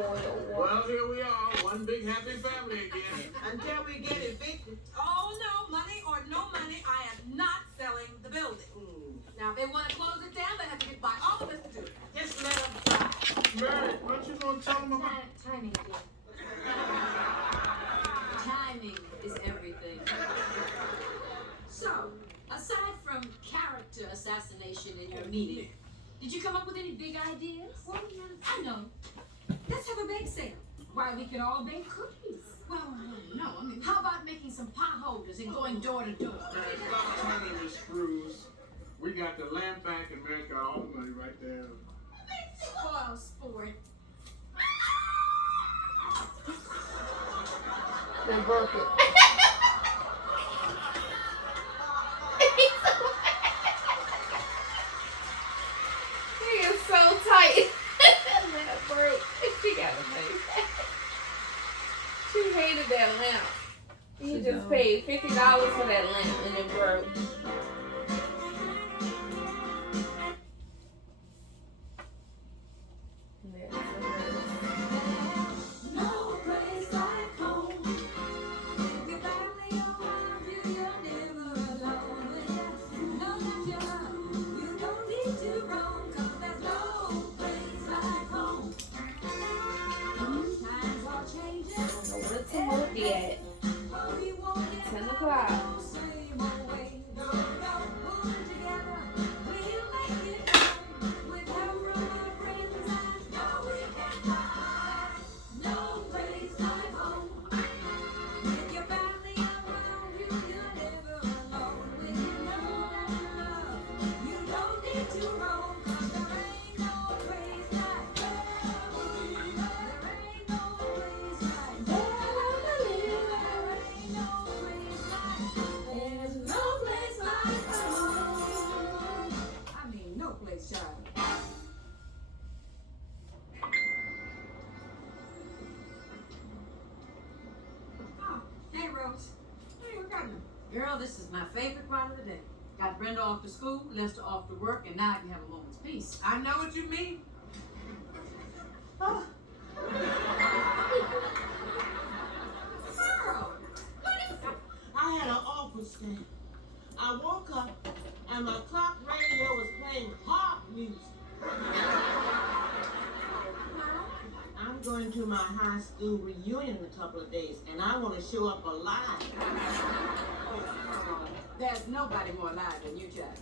Well, here we are, one big happy family again. Until we get evicted. Oh, no, money or no money, I am not selling the building. Now, if they want to close it down, they have to get by all of us to do it. Just let them try. Mary, aren't you going to tell them about... Timing, dear. Timing is everything. So, aside from character assassination in your meeting, did you come up with any big ideas? Well, I know. Let's have a bake sale. Why, we can all bake cookies. Well, no, I mean, how about making some pot holders and going door to door? Stop telling me, Screws. We got the land bank and Mary's got all the money right there. Spoil sport. They broke it. He is so tight. That lamp broke. She got a face. She hated that lamp. You just paid $50 for that lamp and it broke. At 10 o'clock. Girl, this is my favorite part of the day. Got Brenda off to school, Lester off to work, and now I can have a moment's peace. I know what you mean. Oh. Girl, what is it? I had an awful day. I woke up and my clock radio was playing hard music. I'm going to my high school reunion in a couple of days, and I want to show up alive. There's nobody more alive than you, Jack.